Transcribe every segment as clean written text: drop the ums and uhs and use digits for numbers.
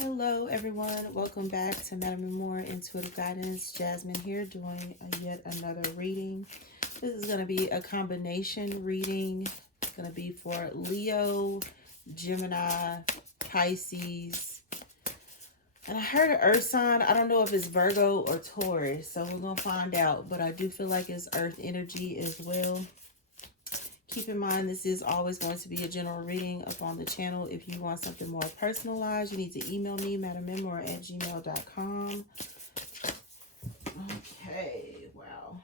Hello everyone, welcome back to MadamMemoir Intuitive Guidance. Jasmine here doing yet another reading. This is going to be a combination reading. It's going to be for Leo, Gemini, Pisces. And I heard an earth sign. I don't know if it's Virgo or Taurus, so we're going to find out. But I do feel like it's earth energy as well. Keep in mind, this is always going to be a general reading up on the channel. If you want something more personalized, you need to email me, MadamMemoir@gmail.com. Okay, wow.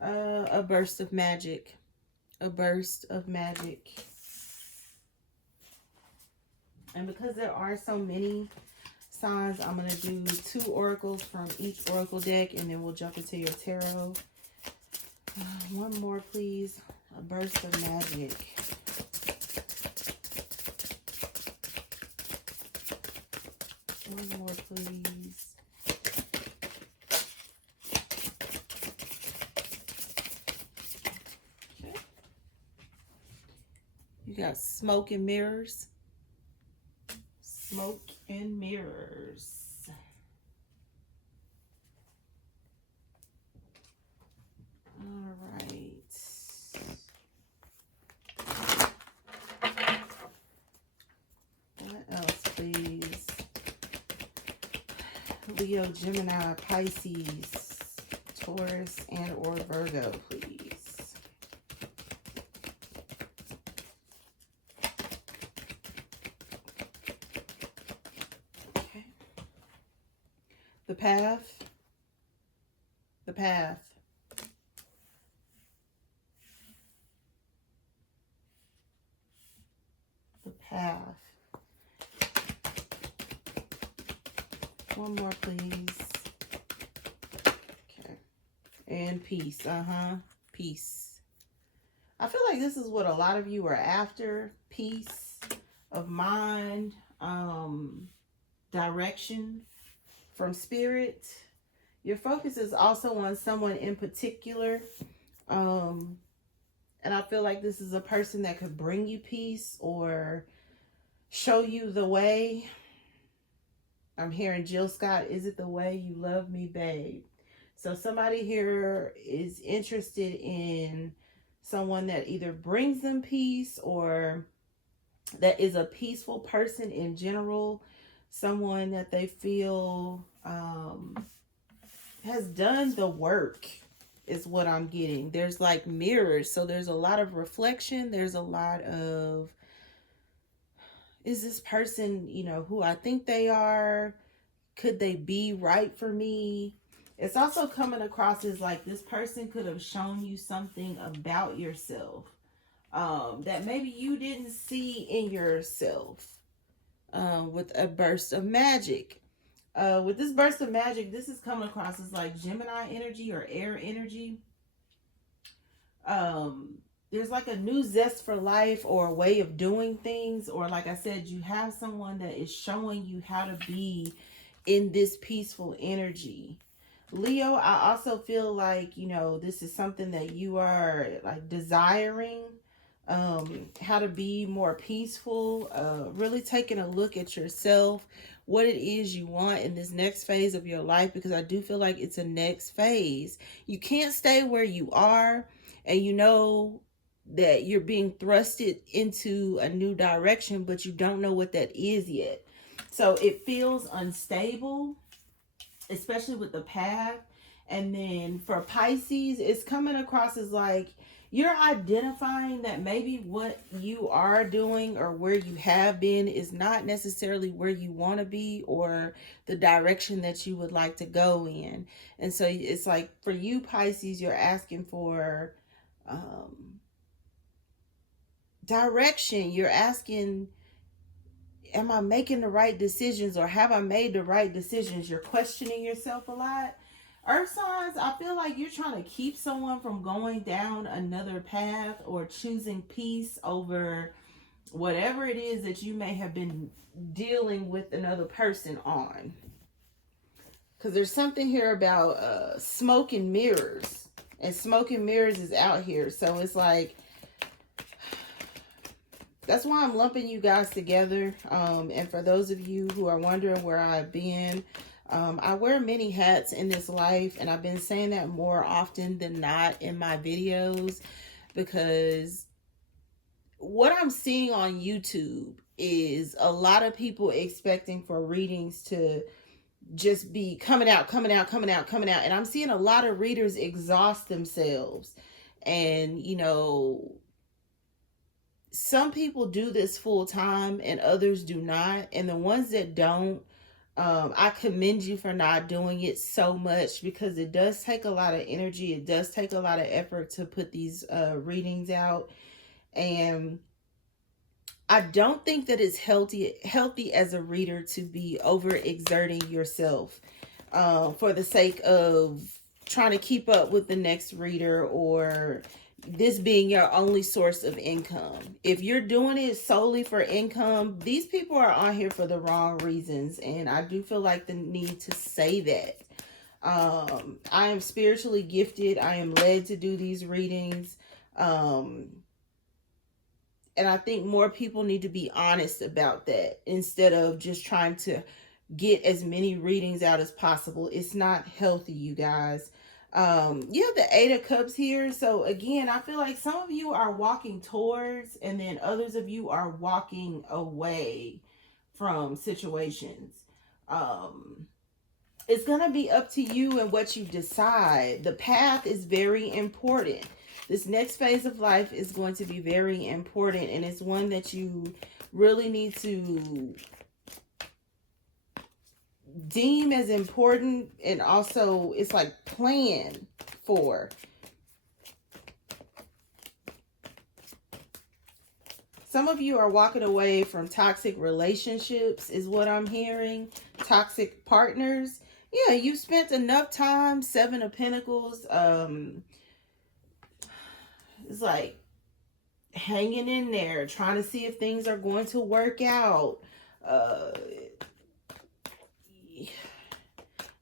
A burst of magic. A burst of magic. And because there are so many signs, I'm going to do 2 oracles from each oracle deck, and then we'll jump into your tarot. One more, please. A burst of magic. One more, please. Okay. You got smoke and mirrors. Smoke and mirrors. All right. What else, please? Leo, Gemini, Pisces, Taurus, and or Virgo, please. Okay. The path. The path. The path. One more, please. Okay. And peace. Peace. I feel like this is what a lot of you are after. Peace of mind. Direction from spirit. Your focus is also on someone in particular. And I feel like this is a person that could bring you peace or show you the way. I'm hearing Jill Scott, is it the way you love me, babe? So somebody here is interested in someone that either brings them peace or that is a peaceful person in general. Someone that they feel has done the work is what I'm getting. There's like mirrors. So there's a lot of reflection. There's a lot of, is this person, you know, who I think they are? Could they be right for me? It's also coming across as like this person could have shown you something about yourself that maybe you didn't see in yourself with a burst of magic. With this burst of magic, this is coming across as like Gemini energy or air energy. There's like a new zest for life or a way of doing things, or like I said, you have someone that is showing you how to be in this peaceful energy. Leo, I also feel like, you know, this is something that you are like desiring, how to be more peaceful, really taking a look at yourself, what it is you want in this next phase of your life, because I do feel like it's a next phase. You can't stay where you are, and you know that you're being thrusted into a new direction, but you don't know what that is yet. So it feels unstable, especially with the path. And then for Pisces, it's coming across as like you're identifying that maybe what you are doing or where you have been is not necessarily where you want to be or the direction that you would like to go in. And so it's like for you, Pisces, you're asking for direction. You're asking, am I making the right decisions, or have I made the right decisions? You're questioning yourself a lot. Earth signs, I feel like you're trying to keep someone from going down another path or choosing peace over whatever it is that you may have been dealing with another person on. Because there's something here about smoke and mirrors. And smoke and mirrors is out here. So it's like That's why I'm lumping you guys together. And for those of you who are wondering where I've been, I wear many hats in this life, and I've been saying that more often than not in my videos, because what I'm seeing on YouTube is a lot of people expecting for readings to just be coming out, coming out, coming out, coming out. And I'm seeing a lot of readers exhaust themselves. And, you know, some people do this full time and others do not. And the ones that don't, I commend you for not doing it so much, because it does take a lot of energy. It does take a lot of effort to put these readings out. And I don't think that it's healthy as a reader to be overexerting yourself for the sake of trying to keep up with the next reader, or this being your only source of income. If you're doing it solely for income, these people are on here for the wrong reasons, and I do feel like the need to say that. I am spiritually gifted. I am led to do these readings. And I think more people need to be honest about that instead of just trying to get as many readings out as possible. It's not healthy, you guys. You have the Eight of Cups here. So again, I feel like some of you are walking towards, and then others of you are walking away from situations. It's going to be up to you and what you decide. The path is very important. This next phase of life is going to be very important, and it's one that you really need to deem as important, and also it's like plan for. Some of you are walking away from toxic relationships is what I'm hearing. Toxic partners. Yeah, you spent enough time. Seven of Pentacles. It's like hanging in there, trying to see if things are going to work out.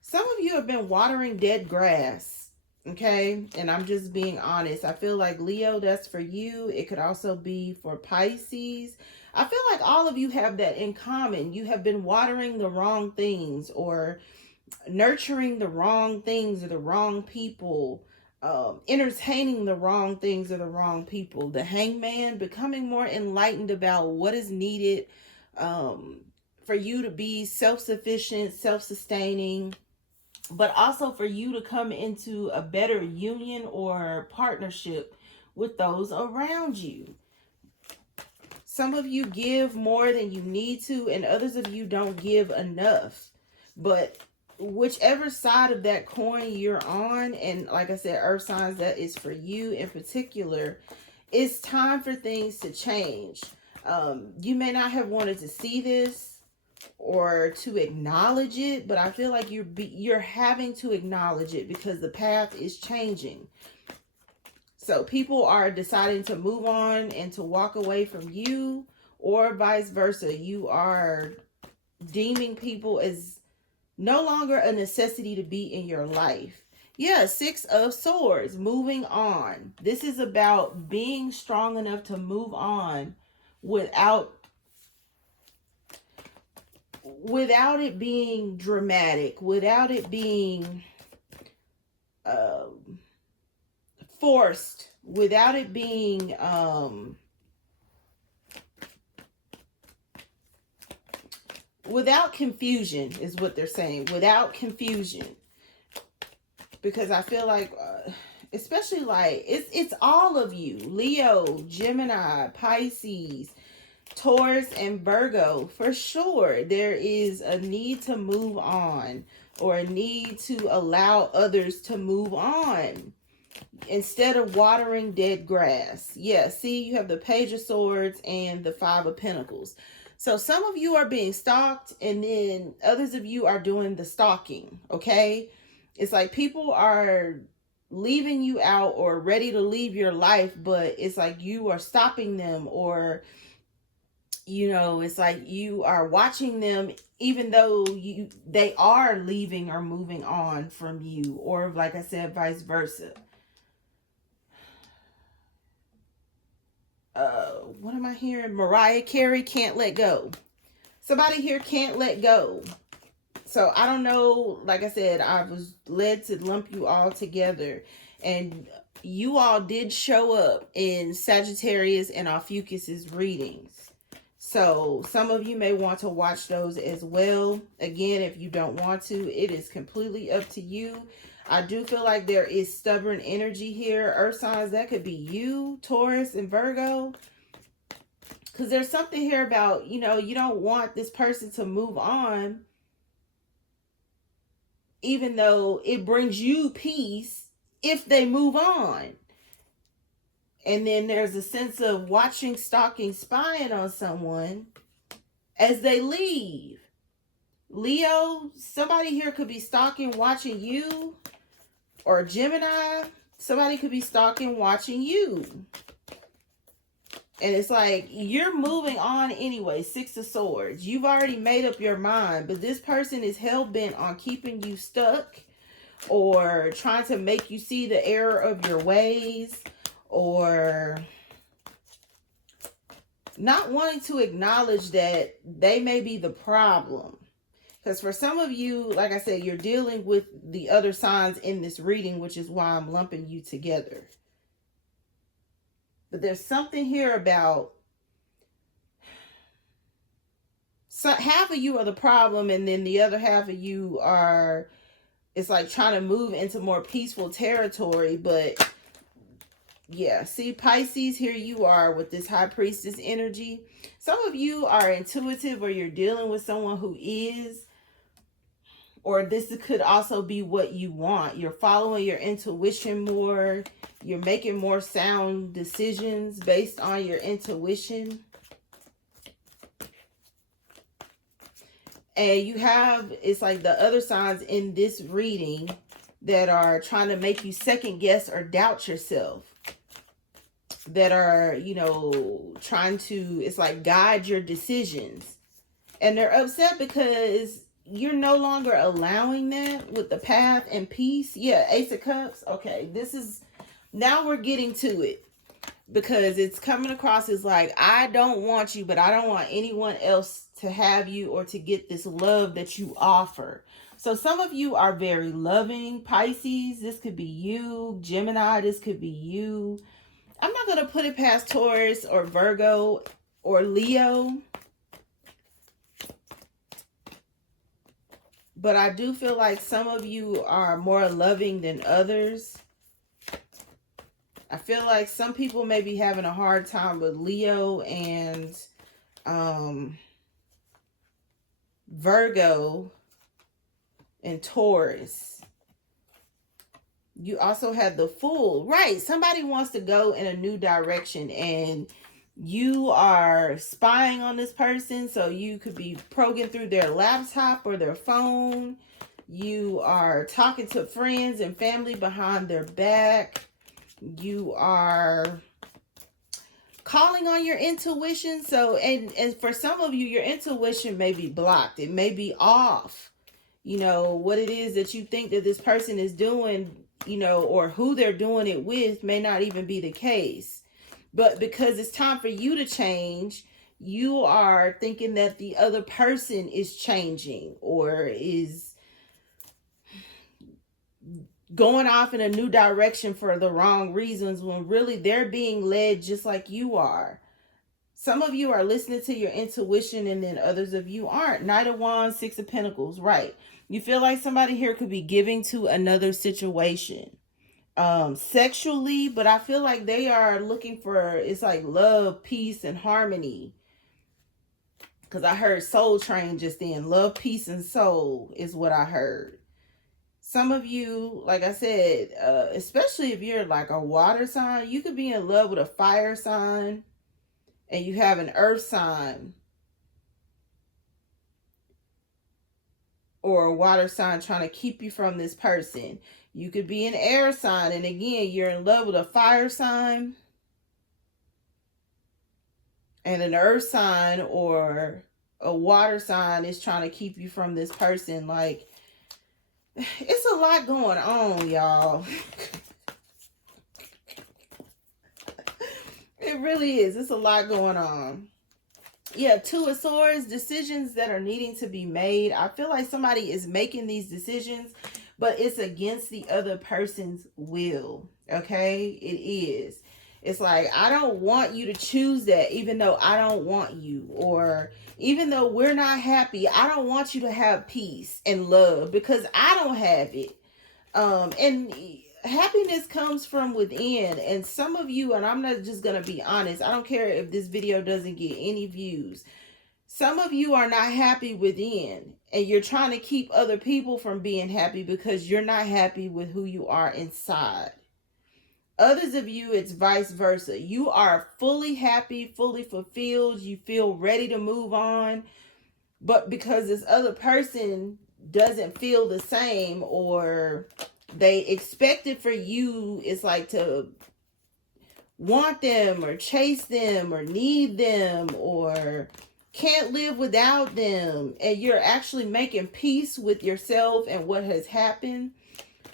Some of you have been watering dead grass, okay? And I'm just being honest. I feel like, Leo, that's for you. It could also be for Pisces. I feel like all of you have that in common. You have been watering the wrong things, or nurturing the wrong things, or the wrong people. Entertaining the wrong things or the wrong people. The Hangman, becoming more enlightened about what is needed for you to be self-sufficient, self-sustaining, but also for you to come into a better union or partnership with those around you. Some of you give more than you need to, and others of you don't give enough. But whichever side of that coin you're on, and like I said, earth signs, that is for you in particular, it's time for things to change. You may not have wanted to see this or to acknowledge it, but I feel like you're having to acknowledge it, because the path is changing. So people are deciding to move on and to walk away from you, or vice versa. You are deeming people as no longer a necessity to be in your life. Yeah, Six of Swords, moving on. This is about being strong enough to move on without it being dramatic, without it being forced, without it being without confusion, is what they're saying. Without confusion. Because I feel like, especially like, it's all of you. Leo, Gemini, Pisces, Taurus, and Virgo. For sure, there is a need to move on, or a need to allow others to move on, instead of watering dead grass. Yeah, see, you have the Page of Swords and the Five of Pentacles. So some of you are being stalked, and then others of you are doing the stalking, okay? It's like people are leaving you out or ready to leave your life, but it's like you are stopping them, or, you know, it's like you are watching them even though they are leaving or moving on from you, or like I said, vice versa. what am I hearing? Mariah Carey, Can't Let Go. Somebody here can't let go. So I don't know, like I said, I was led to lump you all together. And you all did show up in Sagittarius and Ophiuchus's readings. So some of you may want to watch those as well. Again, if you don't want to, it is completely up to you. I do feel like there is stubborn energy here. Earth signs, that could be you, Taurus and Virgo. Because there's something here about, you know, you don't want this person to move on, even though it brings you peace if they move on. And then there's a sense of watching, stalking, spying on someone as they leave. Leo, somebody here could be stalking, watching you. Or Gemini, somebody could be stalking, watching you. And it's like, you're moving on anyway. Six of Swords. You've already made up your mind. But this person is hell-bent on keeping you stuck. Or trying to make you see the error of your ways. Or not wanting to acknowledge that they may be the problem. Because for some of you, like I said, you're dealing with the other signs in this reading. Which is why I'm lumping you together. But there's something here about, so half of you are the problem, and then the other half of you are, it's like trying to move into more peaceful territory. But yeah, see, Pisces, here you are with this High Priestess energy. Some of you are intuitive, or you're dealing with someone who is, or this could also be what you want. You're following your intuition more. You're making more sound decisions based on your intuition. And you have, it's like the other signs in this reading that are trying to make you second guess or doubt yourself. That are, you know, trying to, it's like guide your decisions. And they're upset because you're no longer allowing that with the Path and Peace. Yeah, Ace of Cups. Okay, this is, now we're getting to it. Because it's coming across as like, I don't want you, but I don't want anyone else to have you or to get this love that you offer. So some of you are very loving. Pisces, this could be you. Gemini, this could be you. I'm not going to put it past Taurus or Virgo or Leo. But I do feel like some of you are more loving than others. I feel like some people may be having a hard time with Leo and Virgo and Taurus. You also have the Fool. Right. Somebody wants to go in a new direction, and you are spying on this person. So you could be probing through their laptop or their phone. You are talking to friends and family behind their back. You are calling on your intuition. So, and for some of you, your intuition may be blocked. It may be off. You know, what it is that you think that this person is doing, you know, or who they're doing it with may not even be the case. But because it's time for you to change, you are thinking that the other person is changing or is going off in a new direction for the wrong reasons, when really they're being led just like you are. Some of you are listening to your intuition, and then others of you aren't. Knight of Wands, Six of Pentacles, right? You feel like somebody here could be giving to another situation sexually, but I feel like they are looking for, it's like love, peace, and harmony. Because I heard soul train just then. Love, peace, and soul is what I heard. Some of you, like I said, especially if you're like a water sign, you could be in love with a fire sign, and you have an earth sign or a water sign trying to keep you from this person. You could be an air sign, and again, you're in love with a fire sign and an earth sign or a water sign is trying to keep you from this person. Like, it's a lot going on, y'all. It It really is. It's a lot going on. Yeah, Two of Swords, decisions that are needing to be made. I feel like somebody is making these decisions, but it's against the other person's will. Okay? It is. It's like, I don't want you to choose that, even though I don't want you. Or even though we're not happy, I don't want you to have peace and love because I don't have it. And happiness comes from within. And some of you, and I'm not just gonna be honest, I don't care if this video doesn't get any views, some of you are not happy within, and you're trying to keep other people from being happy because you're not happy with who you are inside. Others of you, it's vice versa. You are fully happy, fully fulfilled, you feel ready to move on, but because this other person doesn't feel the same, or they expect it for you, it's like to want them or chase them or need them or can't live without them, and you're actually making peace with yourself and what has happened.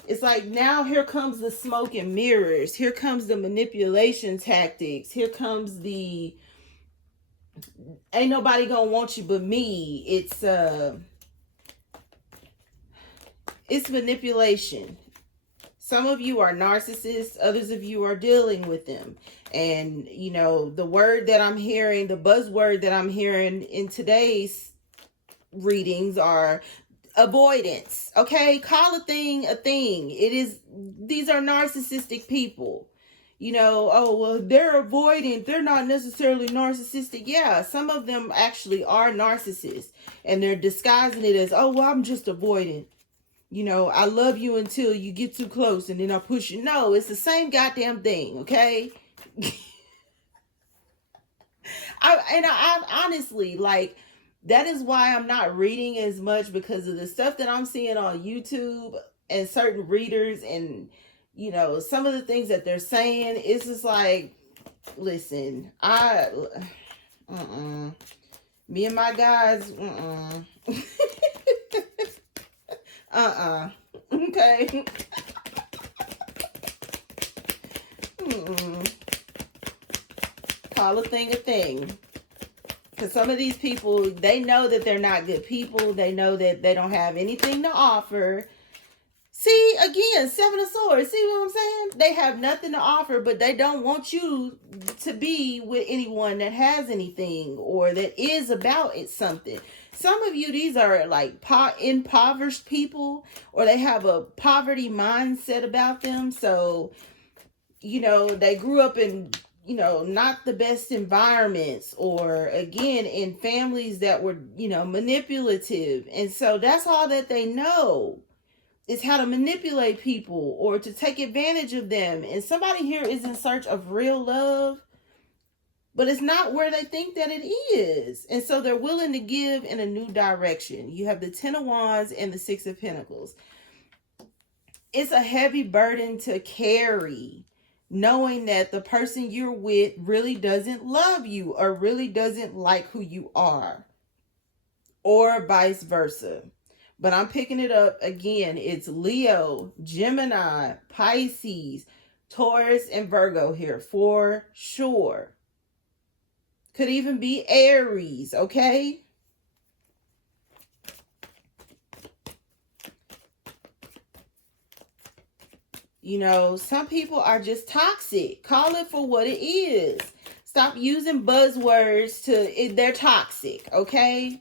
It's like, now here comes the smoke and mirrors, here comes the manipulation tactics, here comes the ain't nobody gonna want you but me. It's manipulation. Some of you are narcissists, others of you are dealing with them. And, you know, the word that I'm hearing, the buzzword that I'm hearing in today's readings are avoidance. Okay? Call a thing a thing. These are narcissistic people. You know, oh, well, they're avoidant. They're not necessarily narcissistic. Yeah, some of them actually are narcissists. And they're disguising it as, oh, well, I'm just avoidant. You know, I love you until you get too close and then I push you. No, it's the same goddamn thing, okay? I honestly, like, that is why I'm not reading as much, because of the stuff that I'm seeing on YouTube and certain readers, and, you know, some of the things that they're saying. It's just like, listen, me and my guys, okay. Call a thing. Because some of these people, they know that they're not good people. They know that they don't have anything to offer. See, again, Seven of Swords. See what I'm saying? They have nothing to offer, but they don't want you to be with anyone that has anything or that is about it something. Some of you, these are like impoverished people, or they have a poverty mindset about them. So, you know, they grew up in, you know, not the best environments, or again, in families that were, you know, manipulative. And so that's all that they know, is how to manipulate people or to take advantage of them. And somebody here is in search of real love, but it's not where they think that it is. And so they're willing to give in a new direction. You have the Ten of Wands and the Six of Pentacles. It's a heavy burden to carry, knowing that the person you're with really doesn't love you or really doesn't like who you are, or vice versa. But I'm picking it up again. It's Leo, Gemini, Pisces, Taurus, and Virgo here for sure. Could even be Aries, okay? You know, some people are just toxic. Call it for what it is. Stop using buzzwords they're toxic, okay?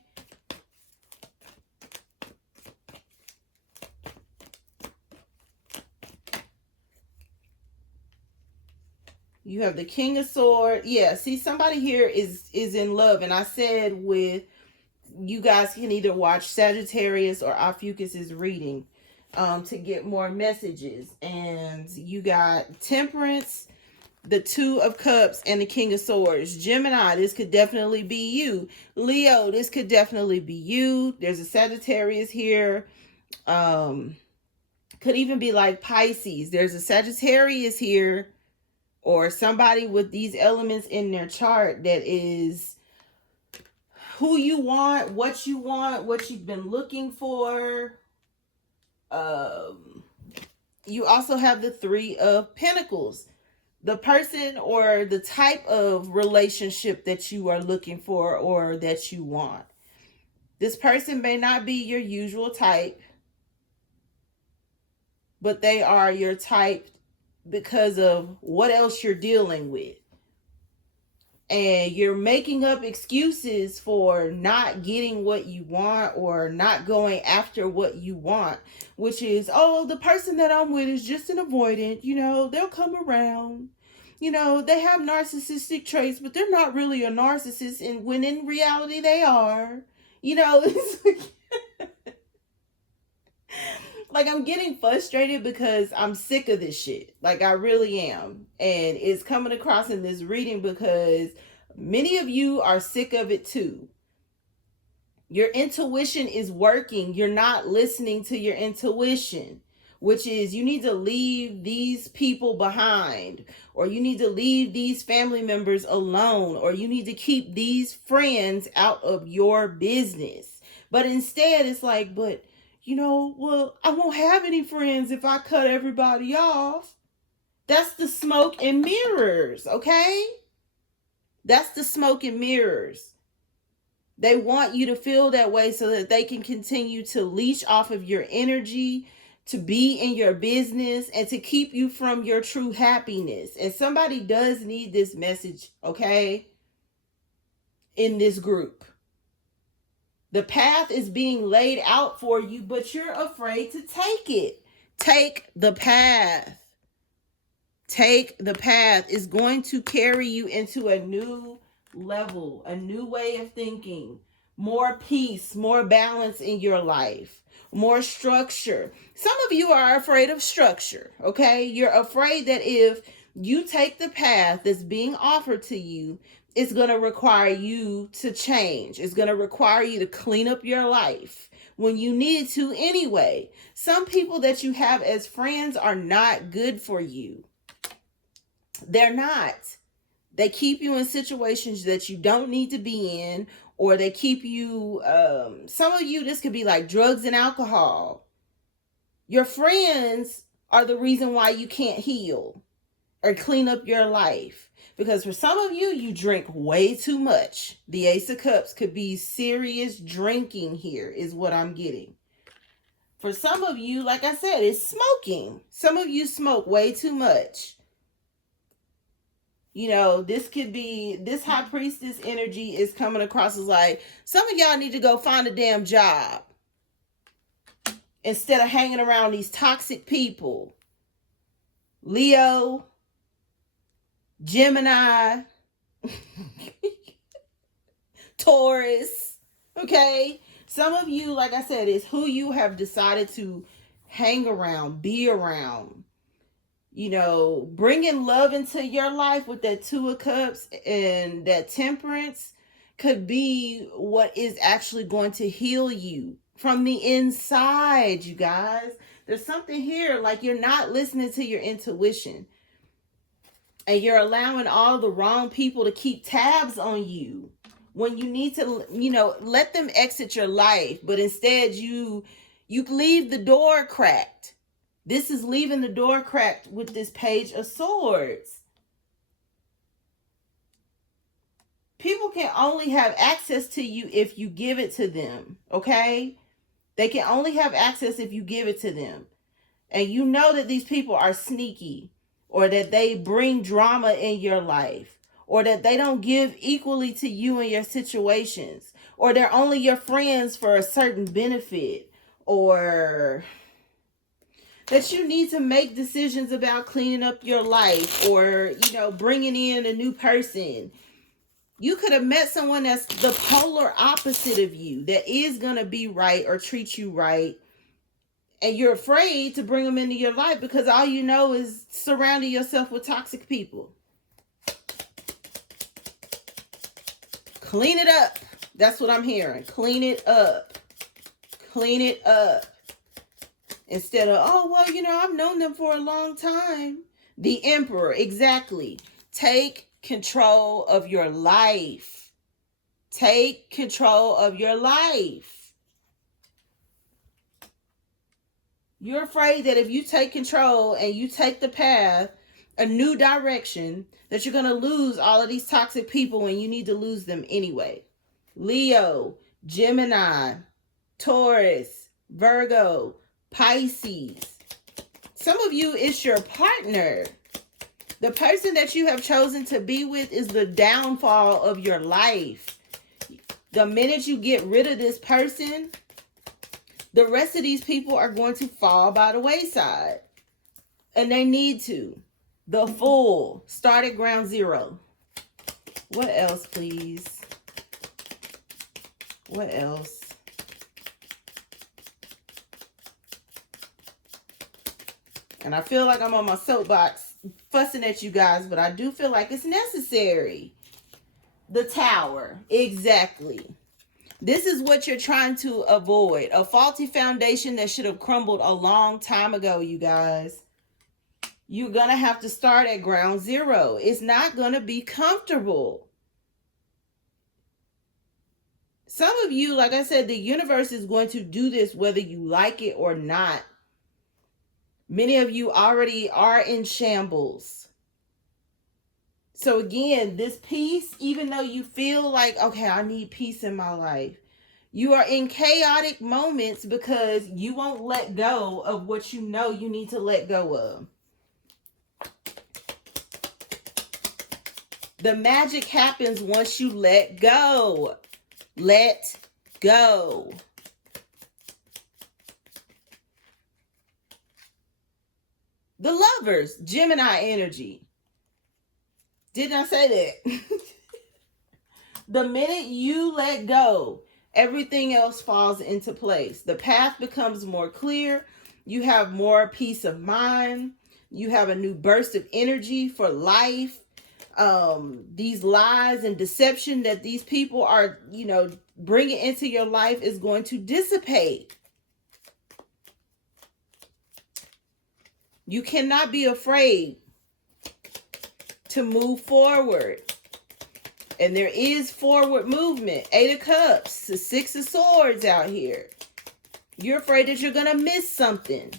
You have the King of Swords. Yeah, see, somebody here is in love. And I said, with you guys can either watch Sagittarius or Ophiuchus's reading to get more messages. And you got Temperance, the Two of Cups, and the King of Swords. Gemini, this could definitely be you. Leo, this could definitely be you. There's a Sagittarius here. Could even be like Pisces. There's a Sagittarius here, or somebody with these elements in their chart that is who you want, what you've been looking for. You also have the Three of Pentacles. the person or the type of relationship that you are looking for or that you want. This person may not be your usual type, but they are your type because of what else you're dealing with. And you're making up excuses for not getting what you want or not going after what you want, which is, oh, the person that I'm with is just an avoidant. You know, they'll come around. You know, they have narcissistic traits, but they're not really a narcissist. And when in reality, they are. You know, it's like I'm getting frustrated because I'm sick of this shit. Like I really am. And it's coming across in this reading because many of you are sick of it too. Your intuition is working. You're not listening to your intuition, which is you need to leave these people behind, or you need to leave these family members alone, or you need to keep these friends out of your business. But instead, it's like, but you know, well, I won't have any friends if I cut everybody off. That's the smoke and mirrors, okay? That's the smoke and mirrors. They want you to feel that way so that they can continue to leech off of your energy, to be in your business, and to keep you from your true happiness. And somebody does need this message, okay? In this group. The path is being laid out for you, but you're afraid to take it. Take the path. Take the path. It's going to carry you into a new level, a new way of thinking, more peace, more balance in your life, more structure. Some of you are afraid of structure, okay? You're afraid that if you take the path that's being offered to you, it's going to require you to change. It's going to require you to clean up your life when you need to anyway. Some people that you have as friends are not good for you. They're not. They keep you in situations that you don't need to be in, or they keep you, some of you, this could be like drugs and alcohol. Your friends are the reason why you can't heal or clean up your life. Because for some of you, you drink way too much. The Ace of Cups could be serious drinking here is what I'm getting. For some of you, like I said, it's smoking. Some of you smoke way too much. You know, this could be, this high priestess energy is coming across as like, some of y'all need to go find a damn job instead of hanging around these toxic people. Leo, Gemini, Taurus, okay? Some of you, like I said, is who you have decided to hang around, be around. You know, bringing love into your life with that Two of Cups and that Temperance could be what is actually going to heal you from the inside, you guys. There's something here, like you're not listening to your intuition. And you're allowing all the wrong people to keep tabs on you when you need to, you know, let them exit your life. But instead, you leave the door cracked. This is leaving the door cracked with this Page of Swords. People can only have access to you if you give it to them, okay? They can only have access if you give it to them. And you know that these people are sneaky, or that they bring drama in your life, or that they don't give equally to you and your situations, or they're only your friends for a certain benefit, or that you need to make decisions about cleaning up your life, or, you know, bringing in a new person. You could have met someone that's the polar opposite of you, that is going to be right or treat you right. And you're afraid to bring them into your life because all you know is surrounding yourself with toxic people. Clean it up. That's what I'm hearing. Clean it up. Clean it up. Instead of, oh, well, you know, I've known them for a long time. The Emperor, exactly. Take control of your life. Take control of your life. You're afraid that if you take control and you take the path a new direction, that you're going to lose all of these toxic people when you need to lose them anyway. Leo, Gemini, Taurus, Virgo, Pisces. Some of you, it's your partner. The person that you have chosen to be with is the downfall of your life. The minute you get rid of this person, the rest of these people are going to fall by the wayside. And they need to. The Fool. Start at ground zero. What else, please? What else? And I feel like I'm on my soapbox fussing at you guys, but I do feel like it's necessary. The Tower. Exactly. This is what you're trying to avoid. A faulty foundation that should have crumbled a long time ago, you guys. You're going to have to start at ground zero. It's not going to be comfortable. Some of you, like I said, the universe is going to do this whether you like it or not. Many of you already are in shambles. So again, this peace, even though you feel like, okay, I need peace in my life, you are in chaotic moments because you won't let go of what you know you need to let go of. The magic happens once you let go. Let go. The Lovers, Gemini energy. Didn't I say that? The minute you let go, everything else falls into place. The path becomes more clear. You have more peace of mind. You have a new burst of energy for life. These lies and deception that these people are, bringing into your life is going to dissipate. You cannot be afraid to move forward. And there is forward movement. 8 of Cups, the 6 of Swords out here. You're afraid that you're going to miss something.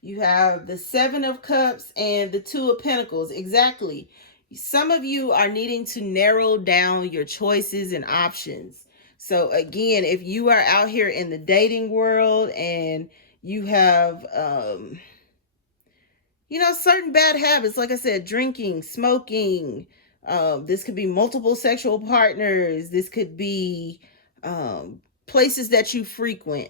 You have the 7 of Cups and the 2 of Pentacles. Exactly. Some of you are needing to narrow down your choices and options. So again, if you are out here in the dating world and you have, certain bad habits, like I said, drinking, smoking, this could be multiple sexual partners. This could be places that you frequent.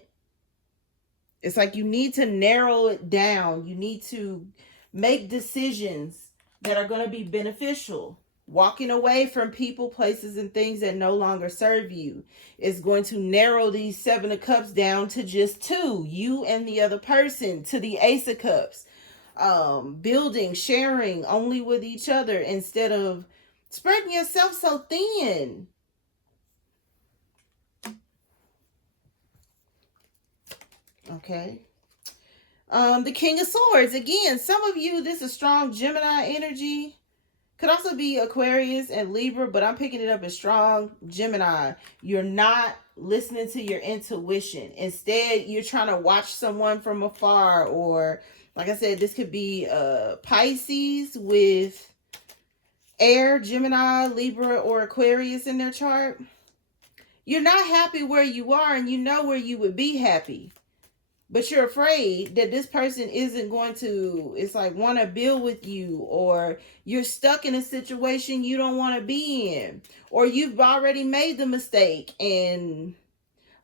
It's like you need to narrow it down. You need to make decisions that are going to be beneficial. Walking away from people, places, and things that no longer serve you is going to narrow these 7 of Cups down to just 2, you and the other person, to the Ace of Cups. Building, sharing only with each other instead of spreading yourself so thin. Okay. The King of Swords. Again, some of you, this is strong Gemini energy. Could also be Aquarius and Libra, but I'm picking it up as strong Gemini. You're not listening to your intuition. Instead, you're trying to watch someone from afar, or like I said, this could be Pisces with air, Gemini, Libra, or Aquarius in their chart. You're not happy where you are, and you know where you would be happy. But you're afraid that this person isn't going to, want to build with you, or you're stuck in a situation you don't want to be in, or you've already made the mistake and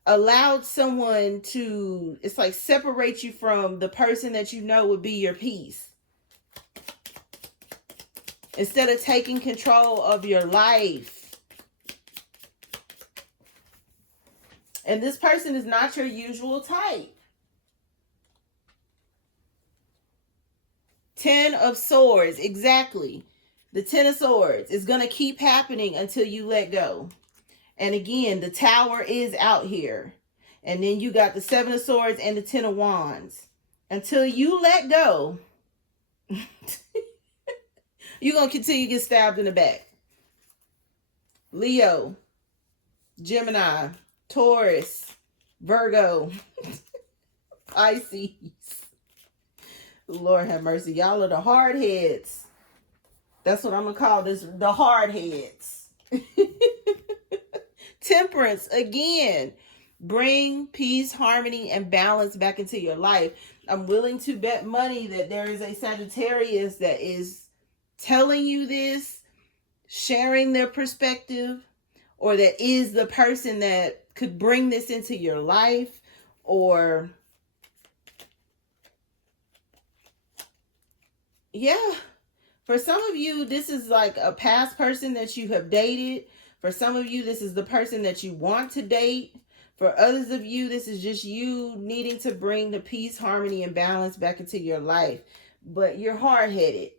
allowed someone to, separate you from the person that you know would be your peace. Instead of taking control of your life. And this person is not your usual type. 10 of Swords, exactly. The 10 of Swords is going to keep happening until you let go. And again, the Tower is out here. And then you got the 7 of Swords and the 10 of Wands. Until you let go, you're going to continue to get stabbed in the back. Leo, Gemini, Taurus, Virgo. Pisces. Lord have mercy. Y'all are the hard heads. That's what I'm going to call this. The hard heads. Temperance. Again. Bring peace, harmony, and balance back into your life. I'm willing to bet money that there is a Sagittarius that is telling you this, sharing their perspective, or that is the person that could bring this into your life. Or yeah, for some of you, this is like a past person that you have dated. For some of you, this is the person that you want to date. For others of you, this is just you needing to bring the peace, harmony, and balance back into your life. But you're hard-headed.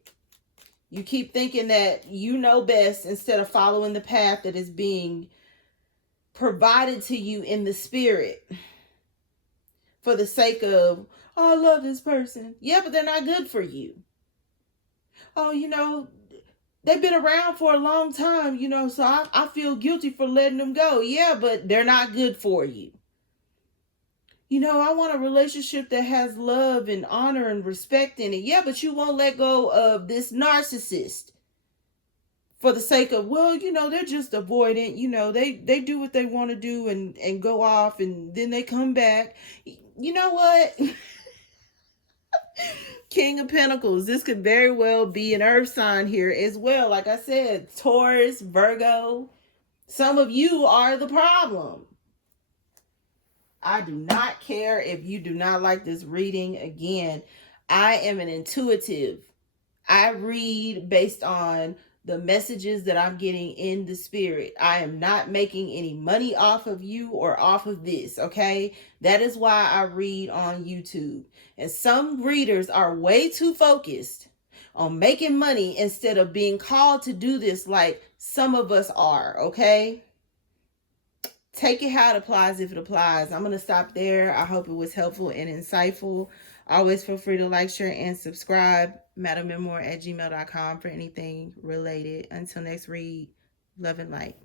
You keep thinking that you know best instead of following the path that is being provided to you in the spirit. For the sake of, oh, I love this person. Yeah, but they're not good for you. Oh, you know, they've been around for a long time, you know, so I feel guilty for letting them go. Yeah, but they're not good for you. You know, I want a relationship that has love and honor and respect in it. Yeah, but you won't let go of this narcissist for the sake of, well, you know, they're just avoidant. You know, they do what they want to do and go off and then they come back. You know what? King of Pentacles. This could very well be an earth sign here as well. Like I said, Taurus, Virgo. Some of you are the problem. I do not care if you do not like this reading. Again, I am an intuitive. I read based on the messages that I'm getting in the spirit. I am not making any money off of you or off of this, okay? That is why I read on YouTube. And some readers are way too focused on making money instead of being called to do this like some of us are, okay? Take it how it applies if it applies. I'm going to stop there. I hope it was helpful and insightful. Always feel free to like, share, and subscribe. MadamMemoir@gmail.com for anything related. Until next read, love and light.